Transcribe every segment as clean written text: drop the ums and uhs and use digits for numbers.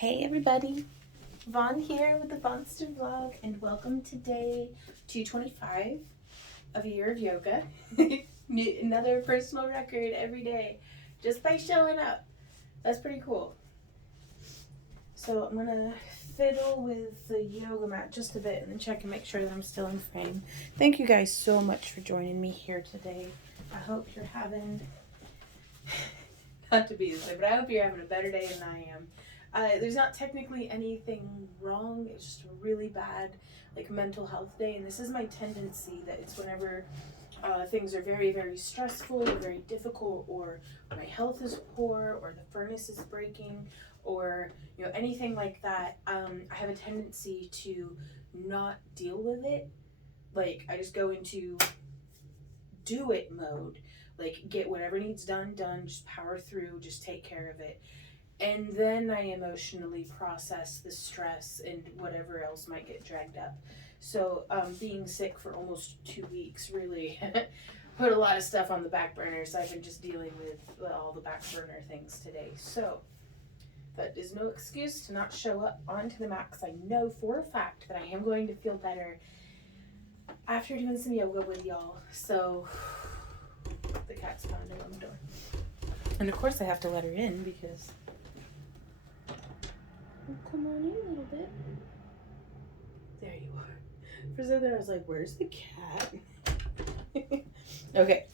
Hey everybody, Vaughn here with the Vonster vlog, and welcome to day 225 of a year of yoga. Another personal record every day, just by showing up. That's pretty cool. So I'm gonna fiddle with the yoga mat just a bit and then check and make sure that I'm still in frame. Thank you guys so much for joining me here today. I hope you're having, not to be this way, but I hope you're having a better day than I am. There's not technically anything wrong. It's just a really bad, mental health day. And this is my tendency that it's whenever things are very, very stressful or very difficult, or my health is poor, or the furnace is breaking, or anything like that. I have a tendency to not deal with it. I just go into do it mode. Get whatever needs done, just power through, just take care of it. And then I emotionally process the stress and whatever else might get dragged up. So being sick for almost 2 weeks really put a lot of stuff on the back burner. So I've been just dealing with all the back burner things today. So that is no excuse to not show up onto the mat, because I know for a fact that I am going to feel better after doing some yoga with y'all. So the cat's pounding on the door. And of course I have to let her in because... Come on in a little bit. There you are. For a second I was like, where's the cat? Okay,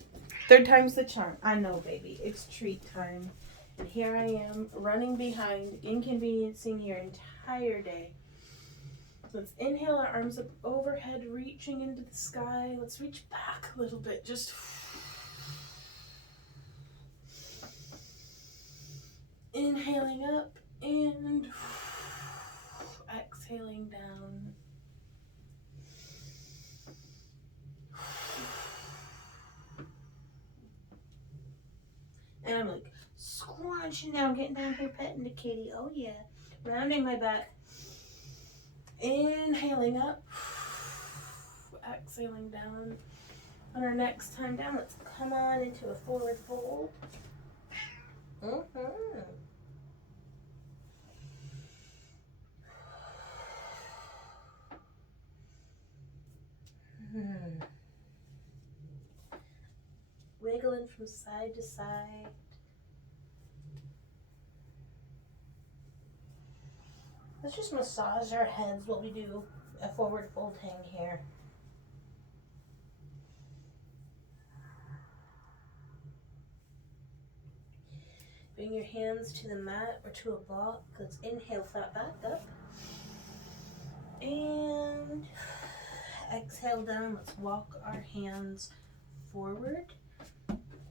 third time's the charm. I know, baby. It's treat time. And here I am, running behind, inconveniencing your entire day. Let's inhale our arms up overhead, reaching into the sky. Let's reach back a little bit. Just inhaling up and exhaling down. And I'm scrunching down, getting down here, petting the kitty. Oh yeah. Rounding my back. Inhaling up. Exhaling down. On our next time down, let's come on into a forward fold. Wiggling from side to side. Let's just massage our heads while we do a forward fold hang here. Bring your hands to the mat or to a block. Let's inhale, flat back up. And exhale down. Let's walk our hands forward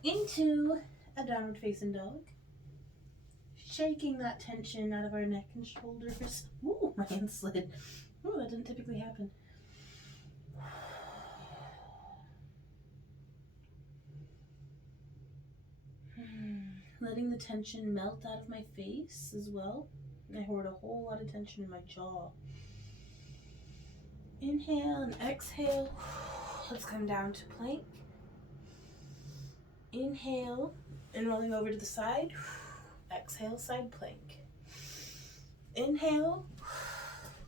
into a downward facing dog. Shaking that tension out of our neck and shoulders. Ooh, my hand slid. Ooh, that doesn't typically happen. Letting the tension melt out of my face as well. I hoard a whole lot of tension in my jaw. Inhale and exhale. Let's come down to plank. Inhale and rolling over to the side. Exhale, side plank. Inhale,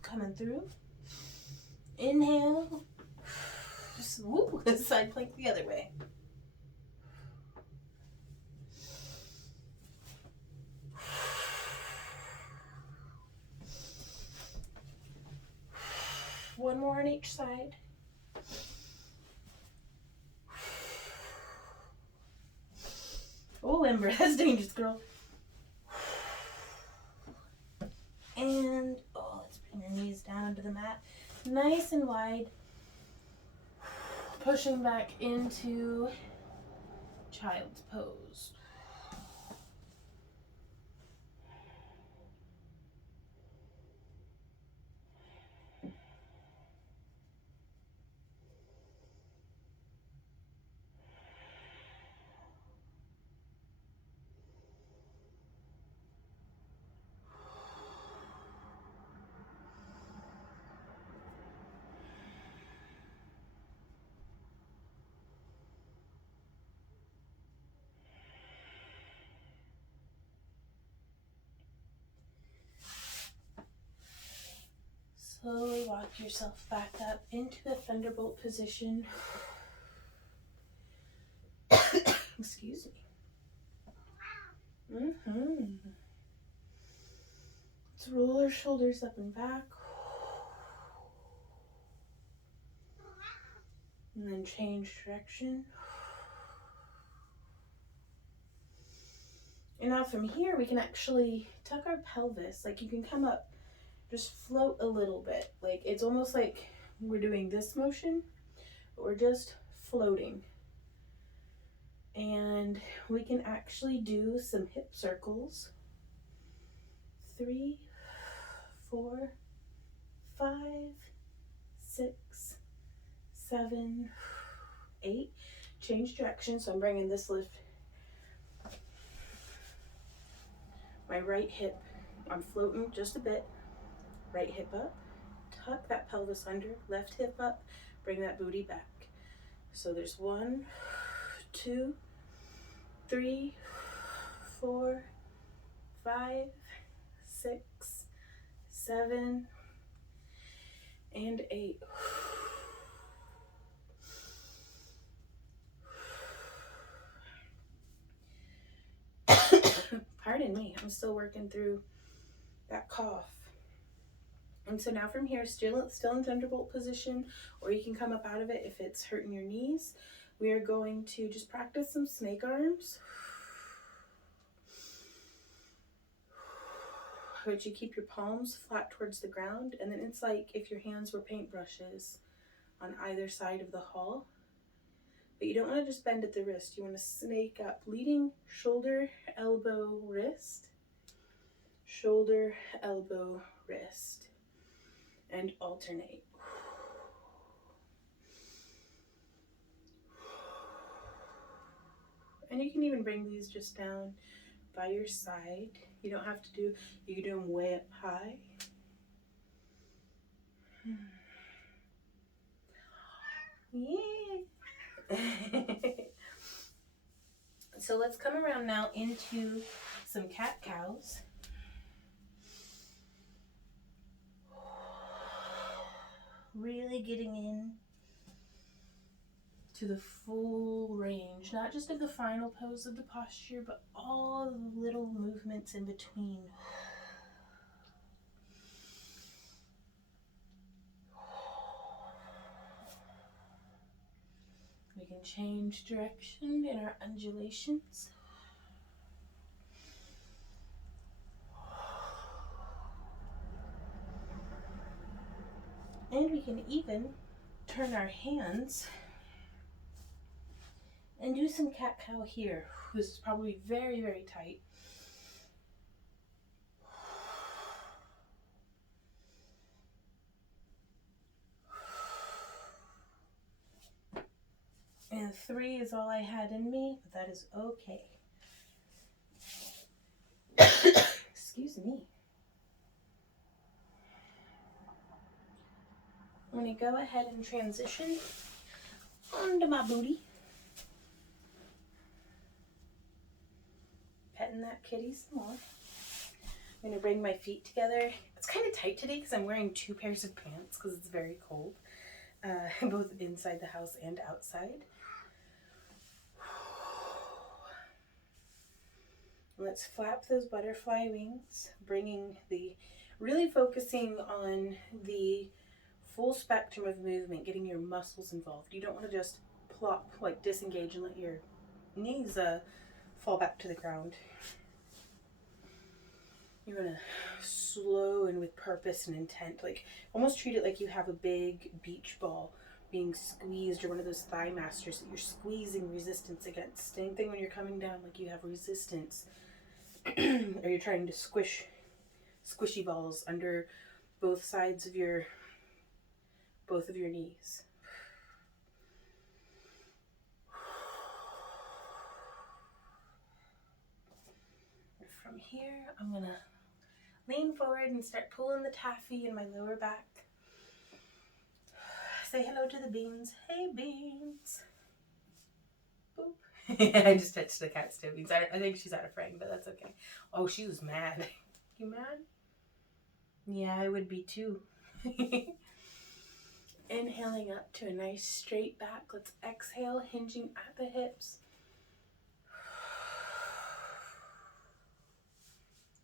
coming through. Inhale, just side plank the other way. One more on each side. Oh, Ember, that's dangerous, girl. And, let's bring your knees down into the mat. Nice and wide. Pushing back into child's pose. walk yourself back up into the thunderbolt position. Excuse me. Let's roll our shoulders up and back. And then change direction. And now from here, we can actually tuck our pelvis. Like you can come up, just float a little bit. Like it's almost like we're doing this motion, but we're just floating. And we can actually do some hip circles. 3, 4, 5, 6, 7, 8. Change direction, so I'm bringing this lift. My right hip, I'm floating just a bit. Right hip up, tuck that pelvis under, left hip up, bring that booty back. So there's 1, 2, 3, 4, 5, 6, 7, and 8. Pardon me, I'm still working through that cough. And so now from here, still in thunderbolt position, or you can come up out of it if it's hurting your knees. We are going to just practice some snake arms. But you keep your palms flat towards the ground, and then it's like if your hands were paintbrushes on either side of the hall. But you don't want to just bend at the wrist. You want to snake up, leading shoulder, elbow, wrist, shoulder, elbow, wrist, and alternate. And you can even bring these just down by your side. You don't have to do, you can do them way up high. Yeah. So let's come around now into some cat-cows. Really getting in to the full range, not just of the final pose of the posture, but all the little movements in between. We can change direction in our undulations. And we can even turn our hands and do some cat-cow here. This is probably very, very tight. And 3 is all I had in me, but that is okay. Excuse me. I'm going to go ahead and transition onto my booty. Petting that kitty some more. I'm going to bring my feet together. It's kind of tight today because I'm wearing 2 pairs of pants because it's very cold, both inside the house and outside. Let's flap those butterfly wings, really focusing on the full spectrum of movement, getting your muscles involved. You don't want to just plop, like disengage and let your knees fall back to the ground. You want to slow and with purpose and intent, like almost treat it like you have a big beach ball being squeezed, or one of those thigh masters that you're squeezing resistance against. Same thing when you're coming down, like you have resistance. Or you're trying to squish squishy balls under both sides of both of your knees. From here, I'm gonna lean forward and start pulling the taffy in my lower back. Say hello to the beans. Hey, beans. Boop. I just touched the cat's toe beans. I think she's out of frame, but that's okay. Oh, she was mad. You mad? Yeah, I would be too. Inhaling up to a nice straight back. Let's exhale, hinging at the hips.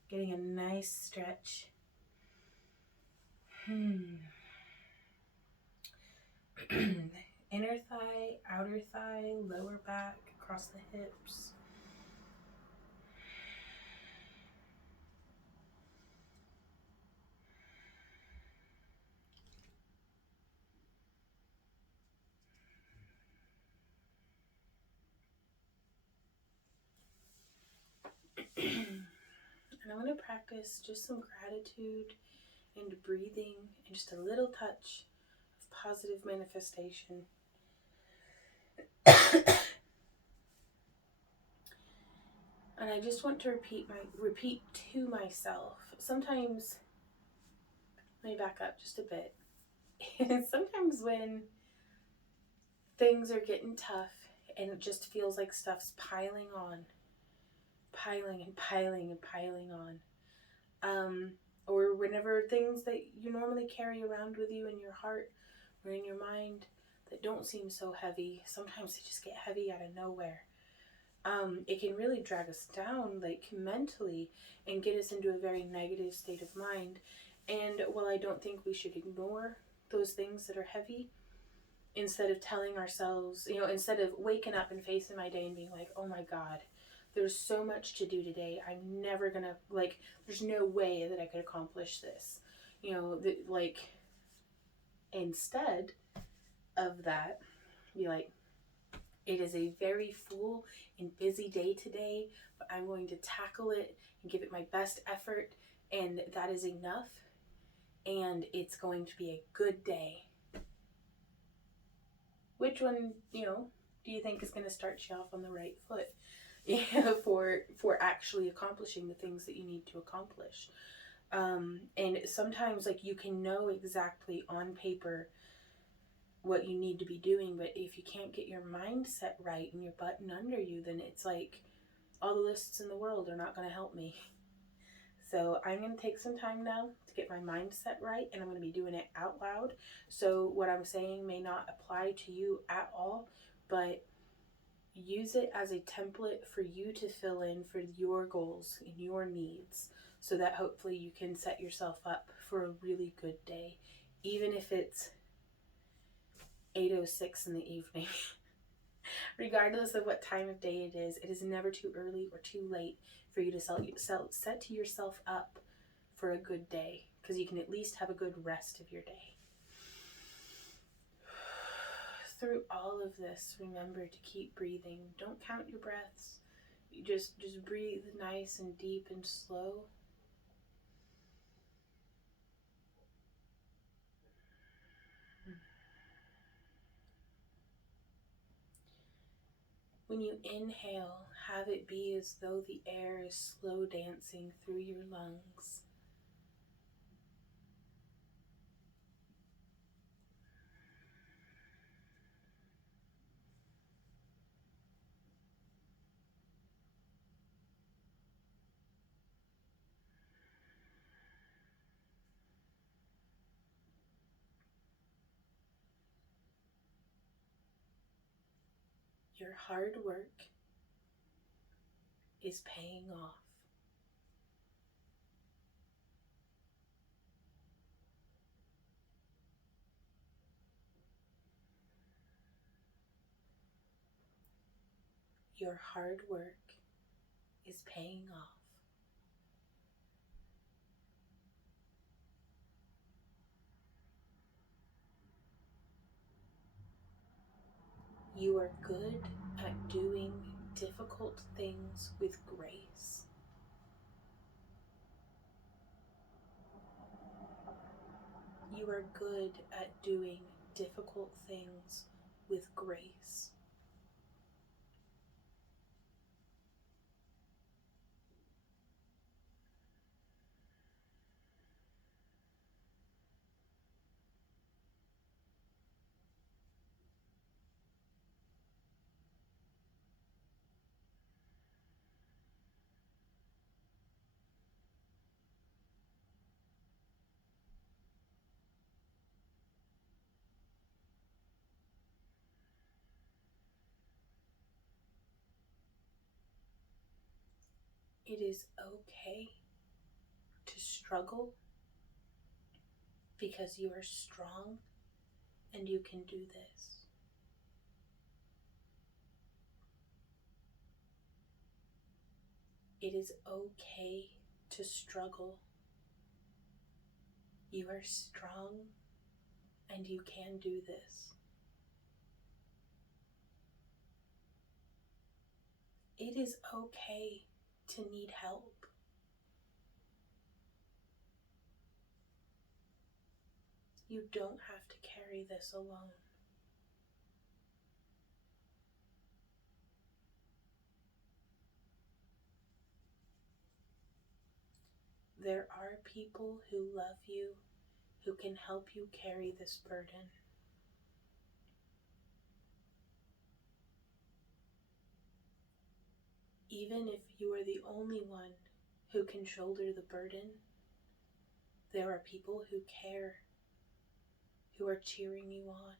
Getting a nice stretch. Inner thigh, outer thigh, lower back, across the hips. And I'm going to practice just some gratitude and breathing and just a little touch of positive manifestation. And I just want to repeat to myself. Sometimes, let me back up just a bit. Sometimes when things are getting tough and it just feels like stuff's piling on, or whenever things that you normally carry around with you in your heart or in your mind that don't seem so heavy, sometimes they just get heavy out of nowhere. It can really drag us down, like mentally, and get us into a very negative state of mind. And while I don't think we should ignore those things that are heavy, instead of telling ourselves, instead of waking up and facing my day and being like, oh my God, there's so much to do today. I'm never gonna, there's no way that I could accomplish this. Instead of that, be like, it is a very full and busy day today, but I'm going to tackle it and give it my best effort, and that is enough, and it's going to be a good day. Which one, do you think is going to start you off on the right foot for actually accomplishing the things that you need to accomplish? And sometimes, you can know exactly on paper what you need to be doing, but if you can't get your mindset right and your button under you, then it's like all the lists in the world are not going to help me. So I'm going to take some time now to get my mindset right, and I'm going to be doing it out loud. So what I'm saying may not apply to you at all, but use it as a template for you to fill in for your goals and your needs, so that hopefully you can set yourself up for a really good day, even if it's 8:06 in the evening. Regardless of what time of day it is never too early or too late for you to set yourself up for a good day, because you can at least have a good rest of your day. Through all of this, remember to keep breathing. Don't count your breaths. You just breathe nice and deep and slow. When you inhale, have it be as though the air is slow dancing through your lungs. Your hard work is paying off. Your hard work is paying off. You are good at doing difficult things with grace. You are good at doing difficult things with grace. It is okay to struggle because you are strong and you can do this. It is okay to struggle. You are strong and you can do this. It is okay to need help. You don't have to carry this alone. There are people who love you, who can help you carry this burden. Even if you are the only one who can shoulder the burden, there are people who care, who are cheering you on,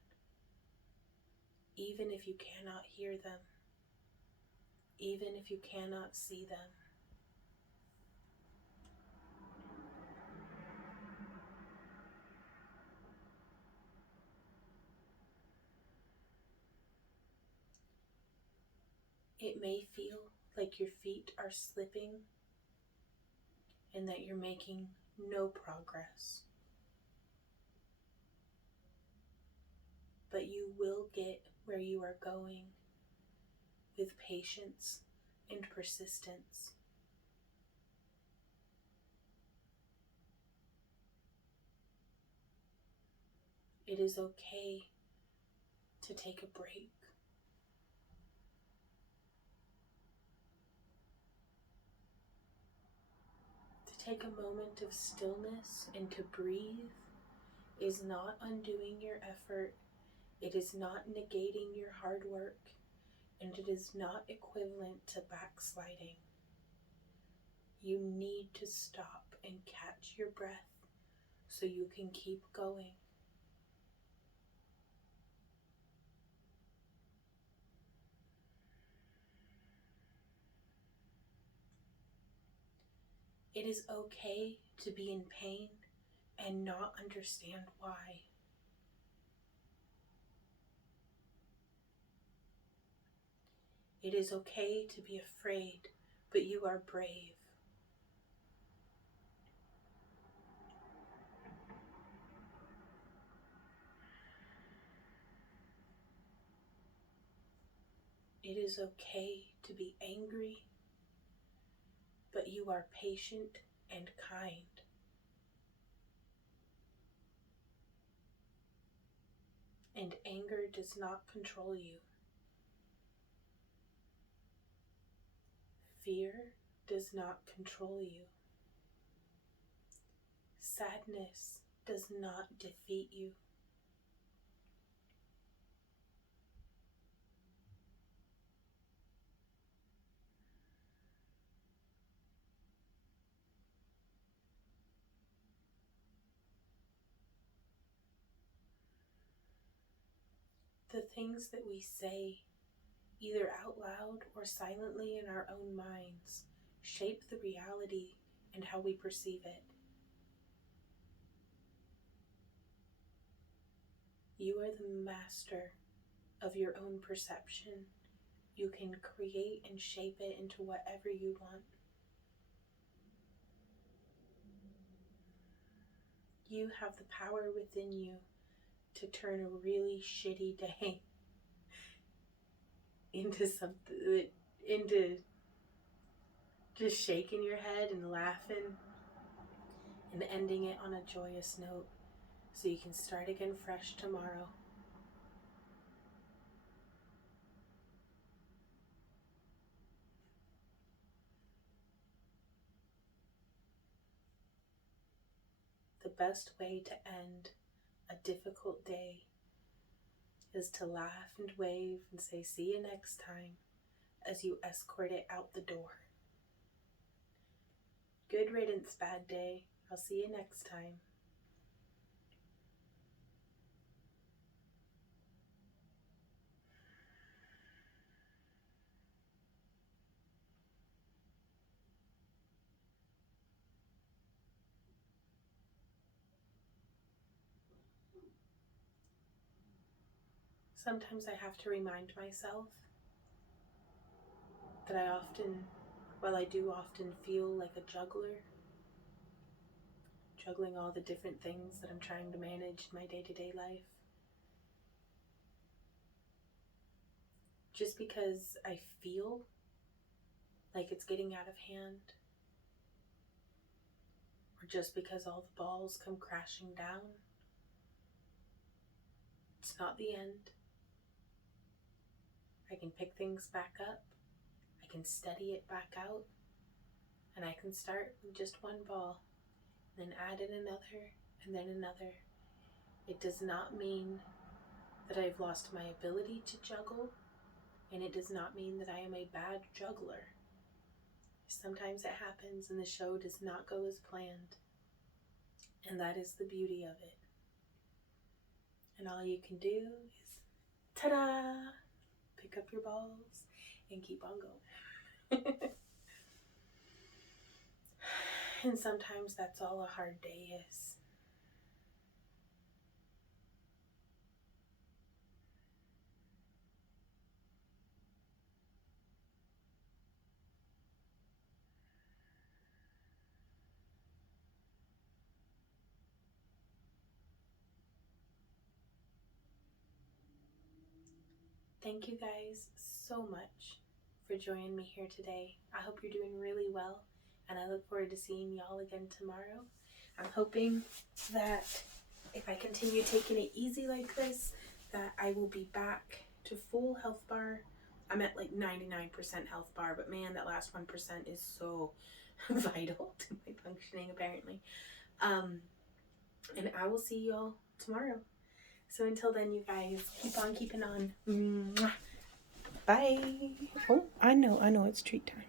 even if you cannot hear them, even if you cannot see them. It may feel like your feet are slipping and that you're making no progress. But you will get where you are going with patience and persistence. It is okay to take a break. To take a moment of stillness and to breathe is not undoing your effort. It is not negating your hard work, and it is not equivalent to backsliding. You need to stop and catch your breath so you can keep going. It is okay to be in pain and not understand why. It is okay to be afraid, but you are brave. It is okay to be angry, but you are patient and kind. And anger does not control you. Fear does not control you. Sadness does not defeat you. The things that we say, either out loud or silently in our own minds, shape the reality and how we perceive it. You are the master of your own perception. You can create and shape it into whatever you want. You have the power within you to turn a really shitty day into just shaking your head and laughing and ending it on a joyous note so you can start again fresh tomorrow. The best way to end a difficult day is to laugh and wave and say, "See you next time," as you escort it out the door. Good riddance, bad day. I'll see you next time. Sometimes I have to remind myself that I do often feel like a juggler, juggling all the different things that I'm trying to manage in my day-to-day life. Just because I feel like it's getting out of hand, or just because all the balls come crashing down, it's not the end. I can pick things back up, I can steady it back out, and I can start with just one ball, then add in another, and then another. It does not mean that I've lost my ability to juggle, and it does not mean that I am a bad juggler. Sometimes it happens and the show does not go as planned, and that is the beauty of it. And all you can do is, ta-da, pick up your balls and keep on going. And sometimes that's all a hard day is. Thank you guys so much for joining me here today. I hope you're doing really well, and I look forward to seeing y'all again tomorrow. I'm hoping that if I continue taking it easy like this, that I will be back to full health bar. I'm at like 99% health bar, but man, that last 1% is so vital to my functioning apparently. And I will see y'all tomorrow. So until then, you guys, keep on keeping on. Mwah. Bye. Oh, I know, it's treat time.